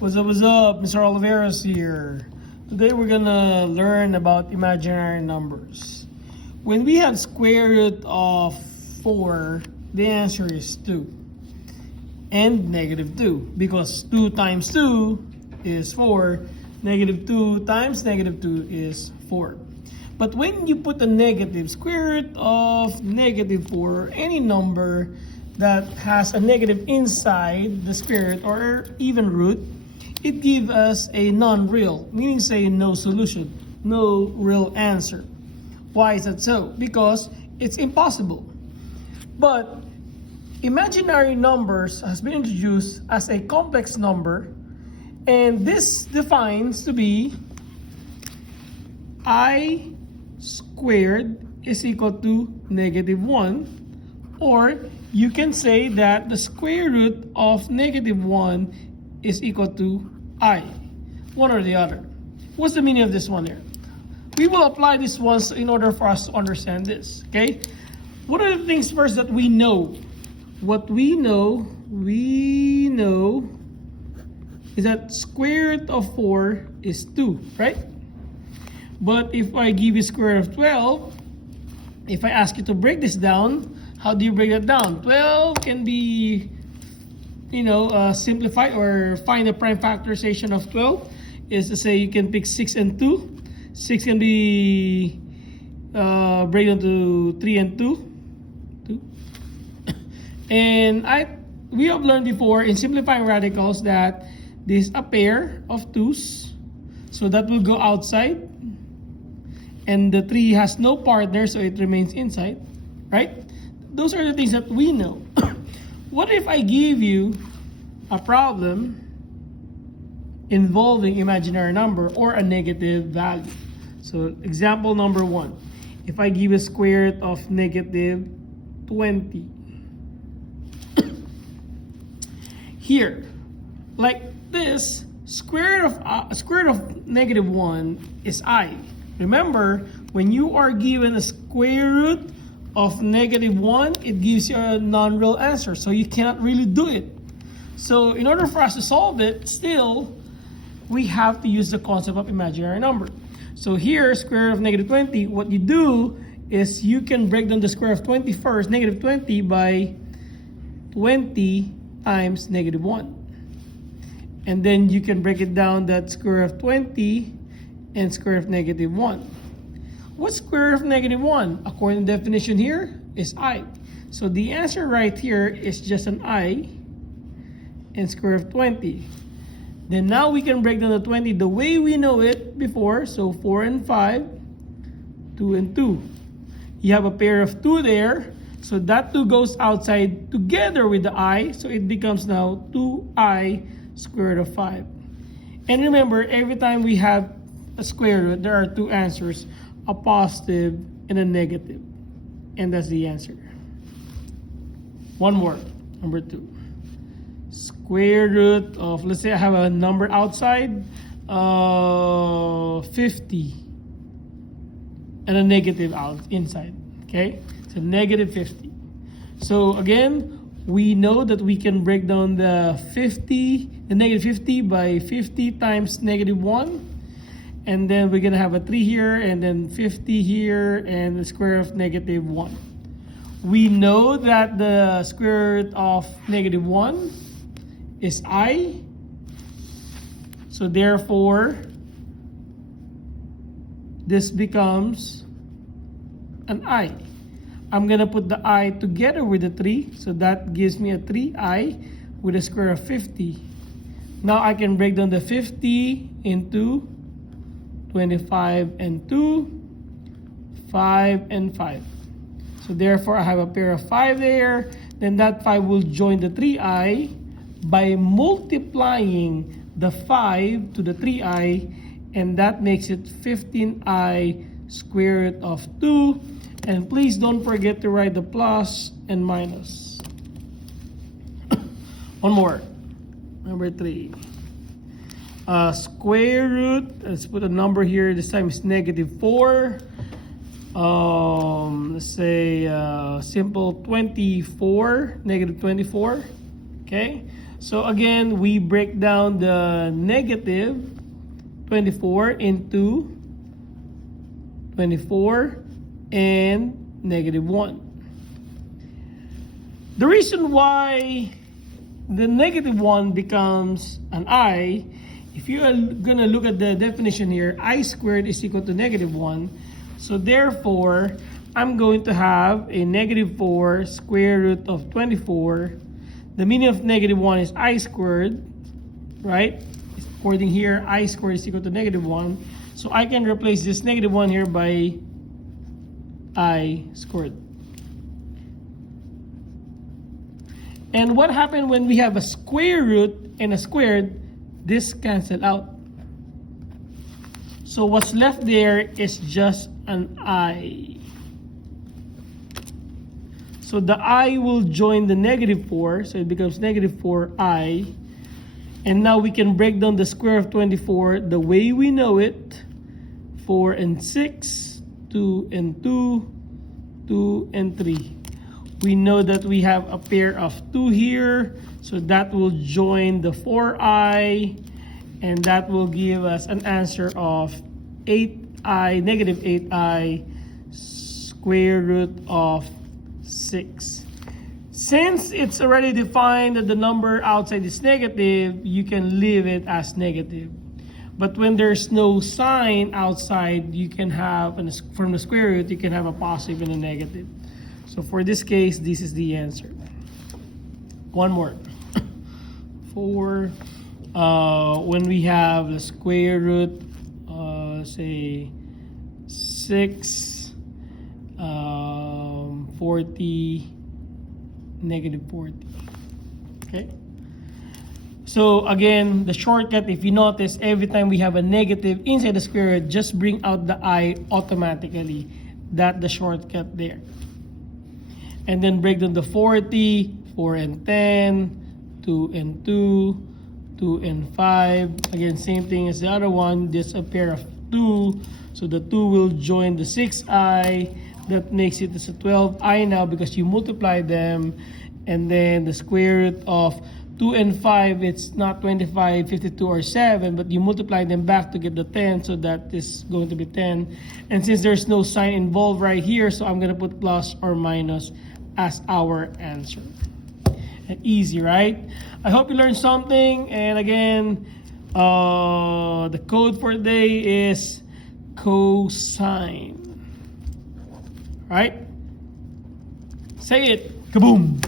What's up? Mr. Oliveros here. Today we're gonna learn about imaginary numbers. When we have square root of 4, the answer is 2 and negative 2 because 2 times 2 is 4, negative 2 times negative 2 is 4. But when you put a negative, square root of negative 4, any number that has a negative inside the square root or even root, it gives us a non-real, meaning say no solution, no real answer. Why is that so? Because it's impossible. But imaginary numbers has been introduced as a complex number, and this defines to be I squared is equal to negative 1, or you can say that the square root of negative 1 is equal to I, one or the other. What's the meaning of this one here? We will apply this once in order for us to understand this, okay? What are the things first that we know? What we know is that square root of 4 is 2, right? But if I give you square root of 12, if I ask you to break this down, how do you break that down? 12 can be simplified, or find the prime factorization of 12 is to say you can pick 6 and 2. 6 can be break down to 3 and 2. And we have learned before in simplifying radicals that this is a pair of 2's, so that will go outside, and the 3 has no partner, so it remains inside, right? Those are the things that we know. What if I give you a problem involving imaginary number or a negative value? So example number 1, if I give a square root of negative 20. Here, like this, square root of negative 1 is I. Remember, when you are given a square root of negative 1, it gives you a non-real answer, so you cannot really do it. So in order for us to solve it, still, we have to use the concept of imaginary number. So here, square root of negative 20, what you do is you can break down the square of 20 first, negative 20, by 20 times negative 1. And then you can break it down that square root of 20 and square root of negative 1. What's square root of negative 1? According to the definition here, is I. So the answer right here is just an I and square root of 20. Then now we can break down the 20 the way we know it before. So 4 and 5, 2 and 2. You have a pair of 2 there. So that 2 goes outside together with the I. So it becomes now 2I square root of 5. And remember, every time we have a square root, there are 2 answers, a positive and a negative, and that's the answer. One more, number 2. Square root of, let's say I have a number outside, 50, and a negative inside, okay? So negative 50. So again, we know that we can break down the negative 50 by 50 times negative 1. And then we're going to have a 3 here, and then 50 here, and the square of negative 1. We know that the square root of negative 1 is I. So therefore, this becomes an I. I'm going to put the I together with the 3. So that gives me a 3I with a square of 50. Now I can break down the 50 into 25 and 2, 5 and 5. So therefore, I have a pair of 5 there. Then that 5 will join the 3i by multiplying the 5 to the 3i, and that makes it 15i square root of 2. And please don't forget to write the plus and minus. One more, number 3. Square root, let's put a number here, this time is negative 4. Let's say simple 24, negative 24. Okay, So again, we break down the negative 24 into 24 and negative 1. The reason why the negative 1 becomes an I, if you are gonna look at the definition here, I squared is equal to negative 1. So therefore, I'm going to have a negative 4 square root of 24. The meaning of negative 1 is I squared, right? According here, I squared is equal to negative 1. So I can replace this negative 1 here by I squared. And what happened when we have a square root and a squared? This cancel out. So what's left there is just an I. So the I will join the negative 4, so it becomes negative 4I. And now we can break down the square of 24 the way we know it. 4 and 6, 2 and 2, 2 and 3. We know that we have a pair of 2 here, so that will join the 4I, and that will give us an answer of 8I, negative 8I, square root of 6. Since it's already defined that the number outside is negative, you can leave it as negative. But when there's no sign outside, you can have, from the square root, you can have a positive and a negative. So for this case, this is the answer. One more. 4, when we have the square root, say 6, 40, negative 40. Okay? So again, the shortcut, if you notice, every time we have a negative inside the square root, just bring out the I automatically. That's the shortcut there. And then break down the 40, 4 and 10, 2 and 2, 2 and 5. Again, same thing as the other one, just a pair of 2. So the 2 will join the 6I. That makes it as a 12I now because you multiply them. And then the square root of 2 and 5, it's not 25, 52, or 7, but you multiply them back to get the 10, so that is going to be 10. And since there's no sign involved right here, so I'm going to put plus or minus as our answer. And easy, right? I hope you learned something. And again, the code for today is cosine. Right? Say it. Kaboom!